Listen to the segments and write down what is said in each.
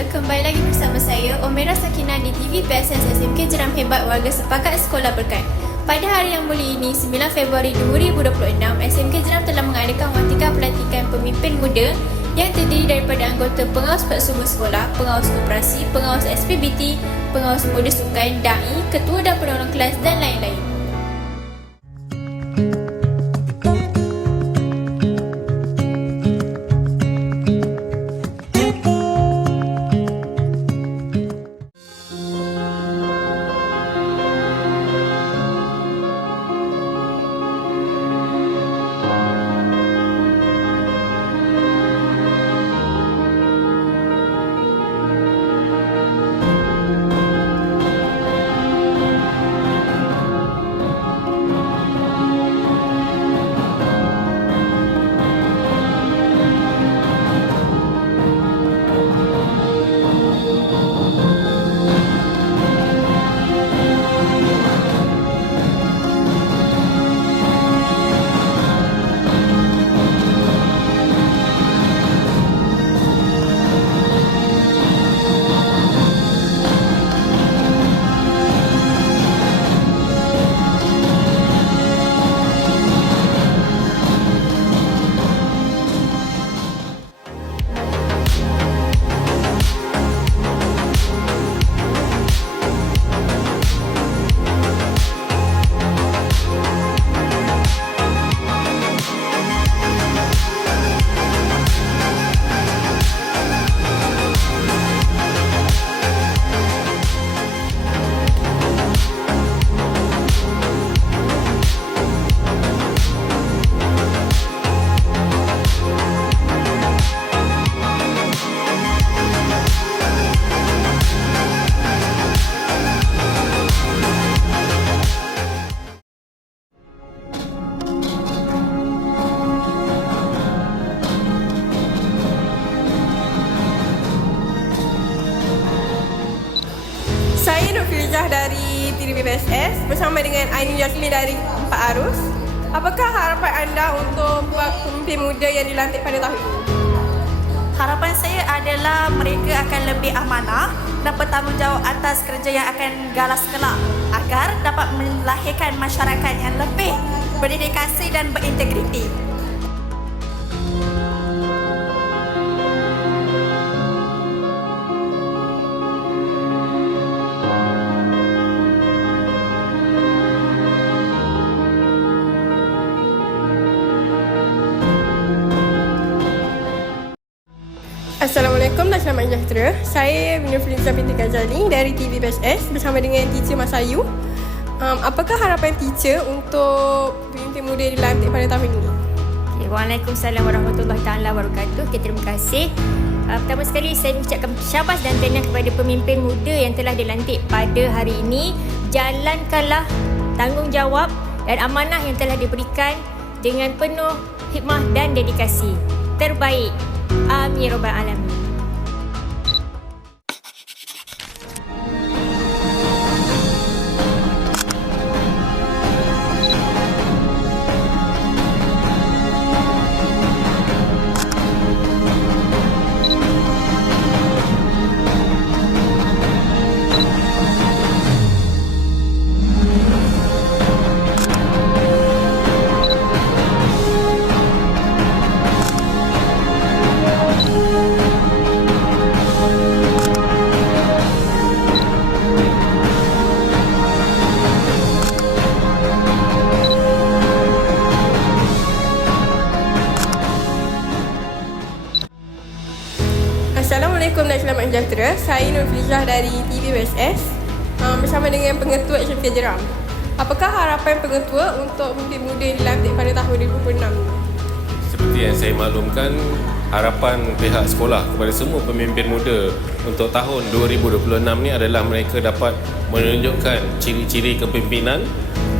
Sejahtera, kembali lagi bersama saya Omera Sakinah di TV PSS SMK Jeram Hebat Warga Sepakat Sekolah Berkat. Pada hari yang mulia ini, 9 Februari 2026, SMK Jeram telah mengadakan watika pelantikan pemimpin muda yang terdiri daripada anggota pengawas semua sekolah, pengawas koperasi, pengawas SPBT, pengawas muda sukan, da'i, ketua dan penolong kelas dan lain-lain. Saya Nurfilizah dari TVPSS bersama dengan Aini Jasmine dari Empat Arus. Apakah harapan anda untuk pemimpin muda yang dilantik pada tahun ini? Harapan saya adalah mereka akan lebih amanah dan bertanggungjawab atas kerja yang akan galas kelak agar dapat melahirkan masyarakat yang lebih berdedikasi dan berintegriti. Assalamualaikum dan selamat sejahtera. Saya Nurfilizah binti Ghazali dari TVPSS bersama dengan teacher Mas Ayu. Apakah harapan teacher untuk pemimpin muda yang dilantik pada tahun ini? Waalaikumsalam warahmatullahi taala wabarakatuh. Terima kasih. Pertama sekali saya mengucapkan syabas dan tahniah kepada pemimpin muda yang telah dilantik pada hari ini. Jalankanlah tanggungjawab dan amanah yang telah diberikan dengan penuh hikmah dan dedikasi. Terbaik. Amin ya rabbal alamin. Assalamualaikum dan selamat sejahtera. Saya Nurfilizah dari TVPSS bersama dengan pengetua SMK Jeram. Apakah harapan pengetua untuk pemimpin muda yang dilantik pada tahun 2026? Seperti yang saya maklumkan, harapan pihak sekolah kepada semua pemimpin muda untuk tahun 2026 ni adalah mereka dapat menunjukkan ciri-ciri kepimpinan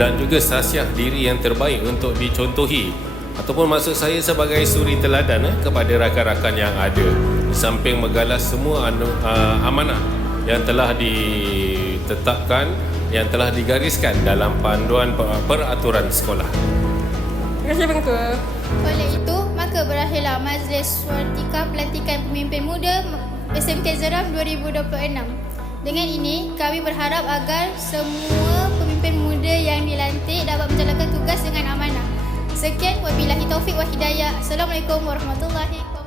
dan juga khasiat diri yang terbaik untuk dicontohi ataupun maksud saya sebagai suri teladan kepada rakan-rakan yang ada, di samping menggalas semua amanah yang telah ditetapkan, yang telah digariskan dalam panduan peraturan sekolah. Terima kasih Pengetua. Oleh itu, maka berakhirlah majlis watika pelantikan pemimpin muda SMK Jeram 2026. Dengan ini, kami berharap agar semua pemimpin muda yang dilantik dapat menjalankan tugas dengan amanah. Sekian, wabillahi taufik wa hidayah. Assalamualaikum warahmatullahi wabarakatuh.